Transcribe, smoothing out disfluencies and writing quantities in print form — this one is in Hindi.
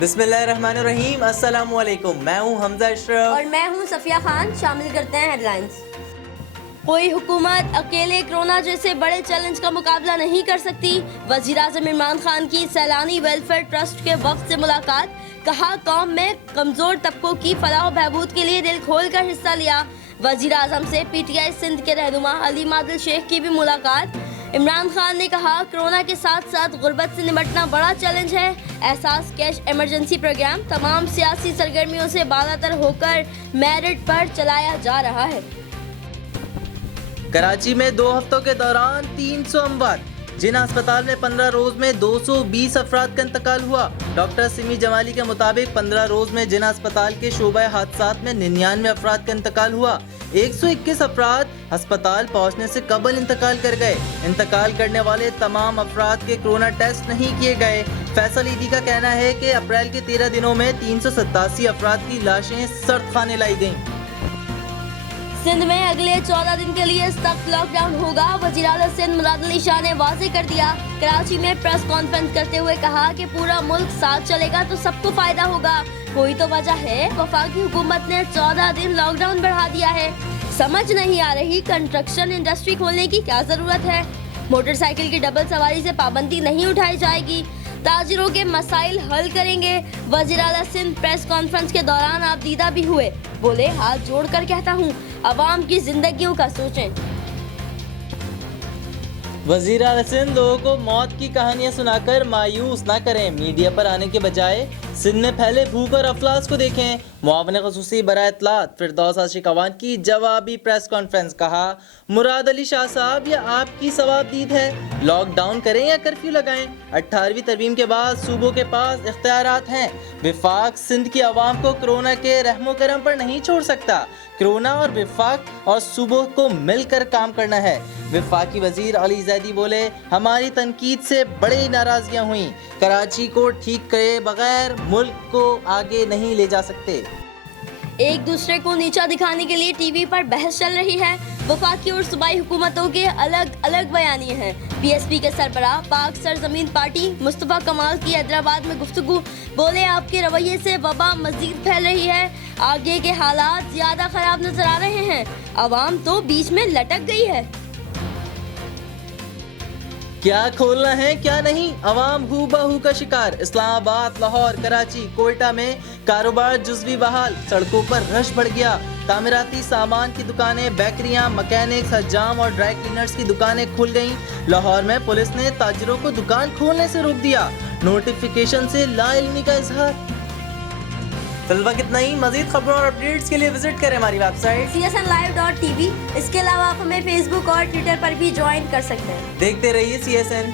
बिस्मिल्लाहिर्रहमानिर्रहीम, अस्सलाम वालेकुम। मैं हूं हमजा अशरफ और मैं हूं सफिया खान। शामिल करते हैं हेडलाइंस। कोई हुकूमत अकेले कोरोना जैसे बड़े चैलेंज का मुकाबला नहीं कर सकती। वज़ीर-ए-आज़म इमरान खान की सैलानी वेलफेयर ट्रस्ट के वफ़द से मुलाकात। कहा कौम में कमजोर तबकों की फलाह बहबूद के लिए दिल खोल कर हिस्सा लिया। वज़ीर-ए-आज़म से PTI सिंध के रहनुमा अली आदिल शेख की भी मुलाकात। इमरान खान ने कहा कोरोना के साथ साथ गुर्बत से निपटना बड़ा चैलेंज है। एहसास कैश इमरजेंसी प्रोग्राम तमाम सियासी सरगर्मियों से बालातर होकर मेरिट पर चलाया जा रहा है। कराची में 2 हफ्तों के दौरान 300 अमवात। जिना अस्पताल में 15 रोज में 220 अफराद का इंतकाल हुआ। डॉक्टर सिमी जमाली के मुताबिक 15 रोज में जिना अस्पताल के शोबा हादसात में 99 अफराद का इंतकाल हुआ। 121 अफराद अस्पताल पहुंचने से कबल इंतकाल कर गए। इंतकाल करने वाले तमाम अफराद के कोरोना टेस्ट नहीं किए गए। फैसल ईदी का कहना है कि अप्रैल के 13 दिनों में 387 अफराद की लाशें सर्द खाने लाई गईं। सिंध में अगले 14 दिन के लिए सख्त लॉकडाउन होगा। वज़ीर-ए-आज़म सिंध मुराद अली शाह ने वाज़ेह कर दिया। कराची में प्रेस कॉन्फ्रेंस करते हुए कहा कि पूरा मुल्क साथ चलेगा तो सबको फायदा होगा। कोई तो वजह है वफाकी हुकूमत ने 14 दिन लॉकडाउन बढ़ा दिया है। समझ नहीं आ रही कंस्ट्रक्शन इंडस्ट्री खोलने की क्या जरूरत है। मोटरसाइकिल की डबल सवारी से पाबंदी नहीं उठाई जाएगी। ताजिरों के मसाइल हल करेंगे। वज़ीर-ए-आला सिंध प्रेस कॉन्फ्रेंस के दौरान आप दीदा भी हुए। बोले हाथ जोड़कर कहता हूँ अवाम की जिंदगियों का सोचें। वज़ीर-ए-आला सिंध लोगों को मौत की कहानियां सुनाकर मायूस ना करें। मीडिया पर आने के बजाय सिंध में फैले भूख और अफलास को देखें। मुआविन ख़ुसूसी बराए इत्तलात फिरदौस आशिक अवान की जवाबी प्रेस कॉन्फ्रेंस। कहा मुराद अली शाह साहब यह आपकी सवाबदीद है। लॉकडाउन करें या कर्फ्यू लगाएं। 18वीं तरमीम के बाद सूबों के पास इख्तियारात हैं। विफाक सिंध की आवाम को कोरोना के रहमो करम पर नहीं छोड़ सकता। कोरोना और विफाक और सूबों को मिलकर काम करना है। विफाकी वजीर अली जैदी बोले हमारी तनकीद से बड़ी नाराजगियां हुई। कराची को ठीक करे बगैर मुल्क को आगे नहीं ले जा सकते। एक दूसरे को नीचा दिखाने के लिए टीवी पर बहस चल रही है। वफाकी और सूबाई हुकूमतों के अलग अलग बयानिए हैं। PSP के सरबराह पाक सरजमीन पार्टी मुस्तफ़ा कमाल की हैदराबाद में गुफ्तगू। बोले आपके रवैये से वबा मजीद फैल रही है। आगे के हालात ज्यादा खराब नजर आ रहे हैं। अवाम तो बीच में लटक गई है। क्या खोलना है क्या नहीं, अवाम हू बहू का शिकार। इस्लामाबाद, लाहौर, कराची, कोयटा में कारोबार जुज़वी बहाल। सड़कों पर रश बढ़ गया। तामीराती सामान की दुकानें, बेकरियां, मैकेनिक्स, हजाम और ड्राई क्लीनर्स की दुकानें खुल गईं। लाहौर में पुलिस ने ताजिरों को दुकान खोलने से रोक दिया। नोटिफिकेशन से लाइल्मी का इजहार। फिलहाल कितना ही। मजीद खबरों और अपडेट्स के लिए विजिट करें हमारी वेबसाइट csnlive.tv। इसके अलावा आप हमें फेसबुक और ट्विटर पर भी ज्वाइन कर सकते हैं। देखते रहिए CSN।